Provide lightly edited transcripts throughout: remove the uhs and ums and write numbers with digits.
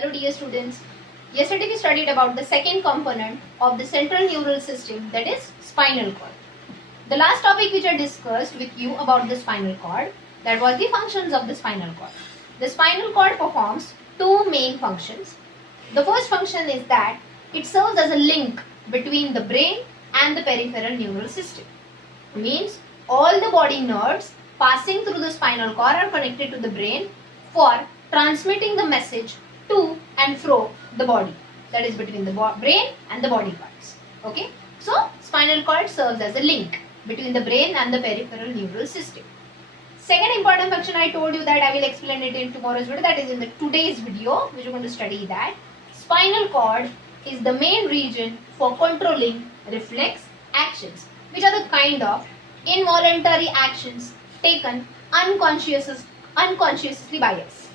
Hello dear students. Yesterday we studied about the second component of the central neural system, that is spinal cord. The last topic which I discussed with you about the spinal cord, that was the functions of the spinal cord. The spinal cord performs two main functions. The first function is that it serves as a link between the brain and the peripheral neural system. Means all the body nerves passing through the spinal cord are connected to the brain for transmitting the message to and fro the body, that is between the brain and the body parts. Okay, so spinal cord serves as a link between the brain and the peripheral neural system. Second important function I told you that I will explain it in tomorrow's video, that is in the today's video which we're going to study, that spinal cord is the main region for controlling reflex actions, which are the kind of involuntary actions taken unconsciously by us.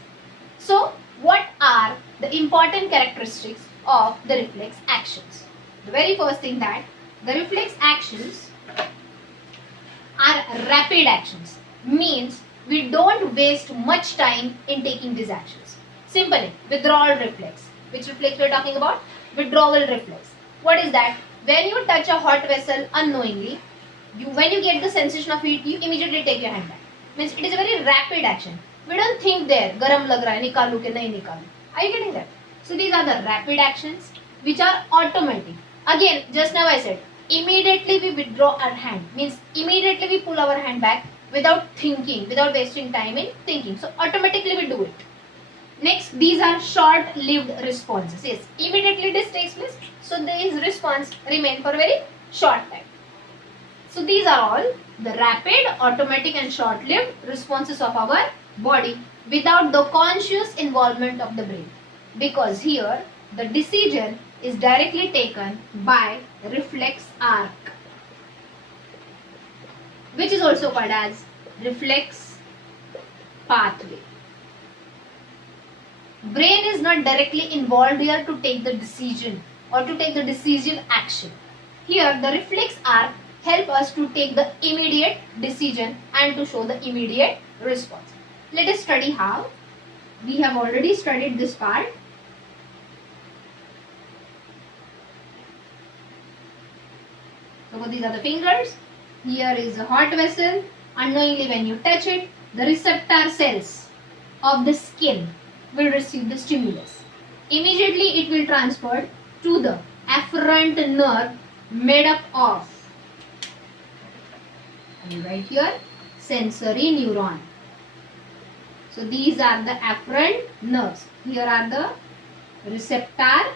So what are the important characteristics of the reflex actions? The very first thing, that the reflex actions are rapid actions, means we don't waste much time in taking these actions. Simply, withdrawal reflex. Which reflex we are talking about? Withdrawal reflex. What is that? When you touch a hot vessel unknowingly, when you get the sensation of heat, you immediately take your hand back. Means it is a very rapid action. We don't think there, garam lag raha hai, nikalu ke nahi nikalu. Are you getting that? So these are the rapid actions which are automatic. Again, just now I said, immediately we withdraw our hand. Means immediately we pull our hand back without thinking, without wasting time in thinking. So automatically we do it. Next, these are short-lived responses. Yes, immediately this takes place. So these response remain for a very short time. So these are all the rapid, automatic and short-lived responses of our body without the conscious involvement of the brain. Because here the decision is directly taken by reflex arc, which is also called as reflex pathway. Brain is not directly involved here to take the decision or to take the decisive action. Here the reflex arc help us to take the immediate decision and to show the immediate response. Let us study how. We have already studied this part. So these are the fingers. Here is a hot vessel. Unknowingly when you touch it, the receptor cells of the skin will receive the stimulus. Immediately it will transfer to the afferent nerve made up of, right here, sensory neuron. So these are the afferent nerves. Here are the receptor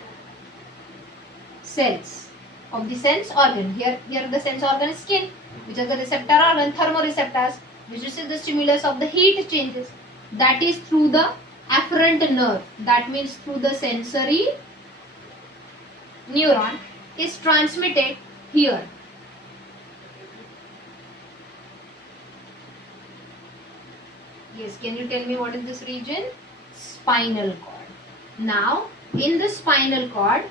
cells of the sense organ. Here the sense organ is skin, which is the receptor organ, thermoreceptors, which receive the stimulus of the heat changes. That is through the afferent nerve. That means through the sensory neuron is transmitted here. Yes, can you tell me what is this region? Spinal cord. Now, in the spinal cord,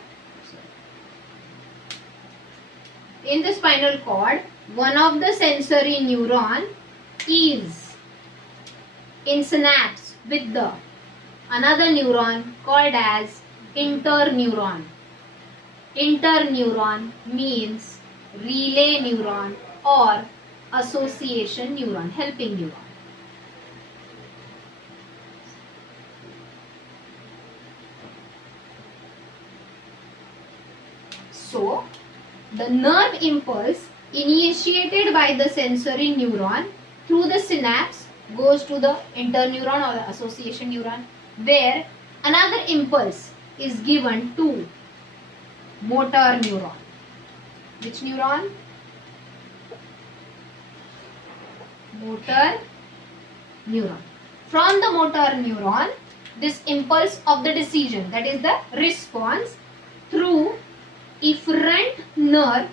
one of the sensory neuron is in synapse with the another neuron called as interneuron. Interneuron means relay neuron or association neuron, helping neuron. So, the nerve impulse initiated by the sensory neuron through the synapse goes to the interneuron or the association neuron, where another impulse is given to motor neuron. Which neuron? Motor neuron. From the motor neuron, this impulse of the decision, that is the response, through efferent nerve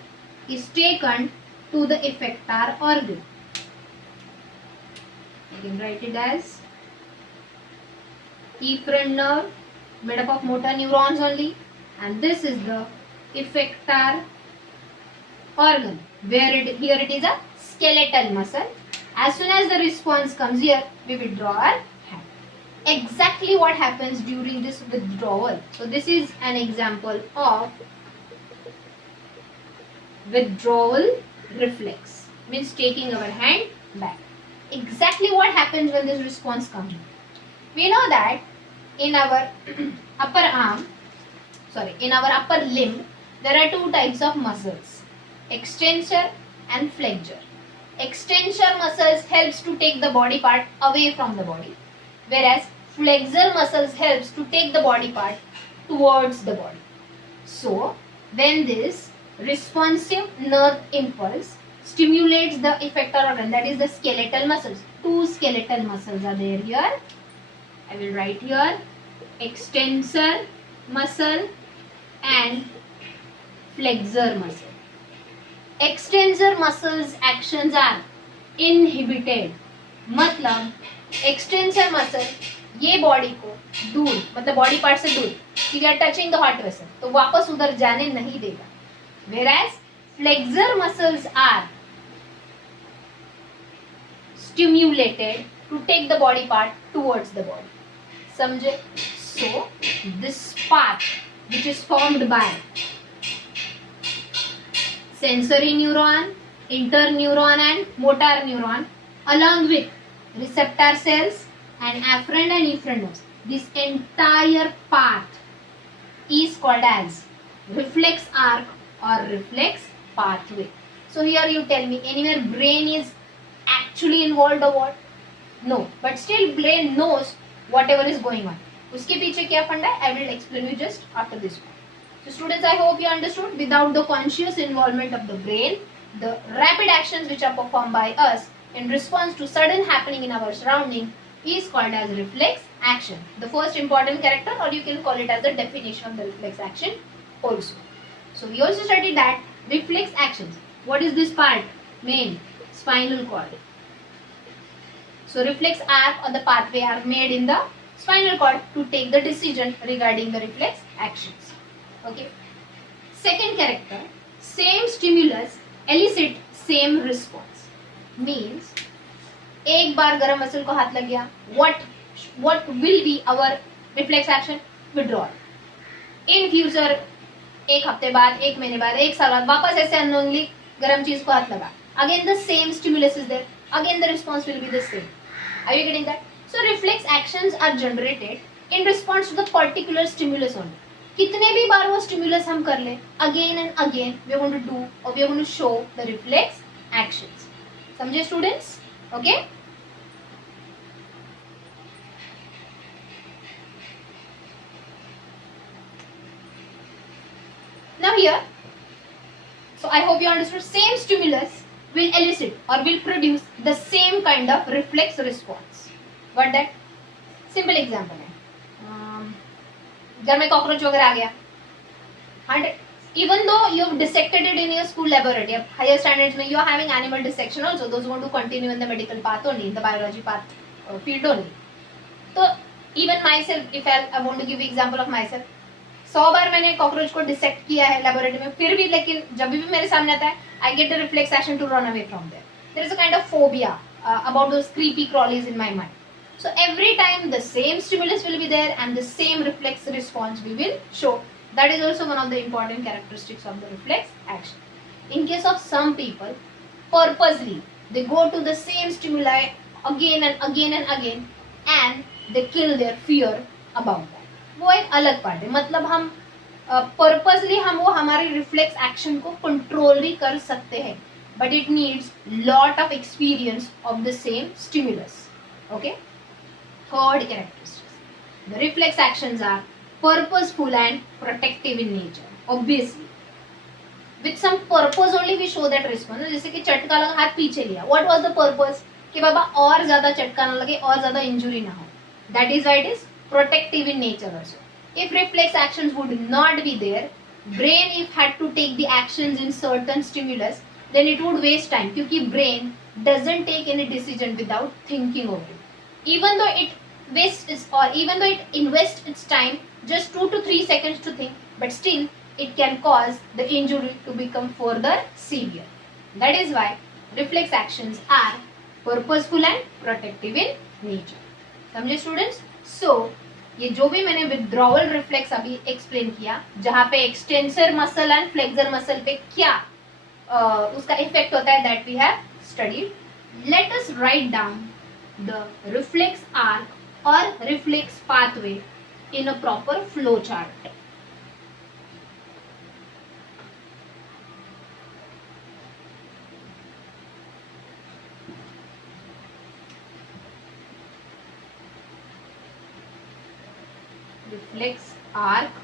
is taken to the effector organ. You can write it as efferent nerve made up of motor neurons only, and this is the effector organ, where here it is a skeletal muscle. As soon as the response comes here, we withdraw our hand. exactly what happens during this withdrawal. So this is an example of withdrawal reflex, means taking our hand back. Exactly what happens when this response comes. We know that in our in our upper limb, there are two types of muscles, extensor and flexor. Extensor muscles helps to take the body part away from the body, whereas flexor muscles helps to take the body part towards the body. So, when this responsive nerve impulse stimulates the effector organ, that is the skeletal muscles. Two skeletal muscles are there here. I will write here extensor muscle and flexor muscle. Extensor muscles actions are inhibited. मतलब extensor muscle ये body को दूर, मतलब body part से दूर, ठीक है, touching the heart vessel, तो वापस उधर जाने नहीं देगा. Whereas flexor muscles are stimulated to take the body part towards the body. समझे? So this path which is formed by sensory neuron, interneuron and motor neuron along with receptor cells and afferent and efferent nerves, this entire path is called as reflex arc or reflex pathway. So here you tell me, anywhere brain is actually involved or what? No, but still brain knows whatever is going on. उसके पीछे क्या फंडा है? I will explain you just after this one. So students, I hope you understood. Without the conscious involvement of the brain, the rapid actions which are performed by us in response to sudden happening in our surrounding is called as reflex action. The first important character, or you can call it as the definition of the reflex action also. So we also studied that reflex actions. What is this part? Main spinal cord. So reflex arc or the pathway are made in the spinal cord to take the decision regarding the reflex actions. Okay. Second character, same stimulus elicit same response. Means एक बार गरम muscle को हाथ लग गया, what will be our reflex action? Withdrawal. In future, एक हफ्ते बाद, एक महीने बाद, एक साल बाद वापस ऐसे unknowingly गरम चीज को हाथ लगा. Again the same stimulus is there. Again the response will be the same. Are you getting that? So reflex actions are generated in response to the particular stimulus only. कितने भी बार वो stimulus हम कर ले, again and again we are going to do or we are going to show the reflex actions. समझे students? Okay? Now here, so I hope you understood, same stimulus will elicit or will produce the same kind of reflex response. What that? Simple example है. घर में cockroach वगैरह आ गया, and even though you have dissected it in your school laboratory, higher standards में you are having animal dissection also, those who want to continue in the medical path only, in the biology path field only. So even myself, if I want to give example of myself, 100 बार मैंने cockroach को dissect किया है laboratory में, फिर भी लेकिन जब भी मेरे सामने आता है, I get the reflex action to run away from there. There is a kind of phobia about those creepy crawlies in my mind. So every time the same stimulus will be there and the same reflex response we will show. That is also one of the important characteristics of the reflex action. In case of some people, purposely they go to the same stimuli again and again and again and they kill their fear about that. वो एक अलग part है. मतलब हम purposely हम वो हमारे reflex action को कंट्रोल भी कर सकते हैं, but it needs lot of experience of the same stimulus. Okay. Third characteristics, the reflex actions are purposeful and protective in nature. Obviously, with some purpose only we show that response. जैसे कि चटका लगा, हाथ पीछे लिया. What was the purpose? कि बाबा और ज्यादा चटका ना लगे, और ज्यादा इंजुरी ना हो. That is why it is protective in nature also. If reflex actions would not be there, brain if had to take the actions in certain stimulus, then it would waste time. क्योंकि brain doesn't take any decision without thinking over it. Even though it wastes or even though it invests its time just 2 to 3 seconds to think, but still it can cause the injury to become further severe. That is why reflex actions are purposeful and protective in nature. समझे students? सो ये जो भी मैंने withdrawal reflex अभी explain किया, जहां पे extensor muscle and flexor muscle पे क्या उसका इफेक्ट होता है, that we have studied. Let us write down the reflex arc और reflex pathway in a proper flow chart. Reflex arc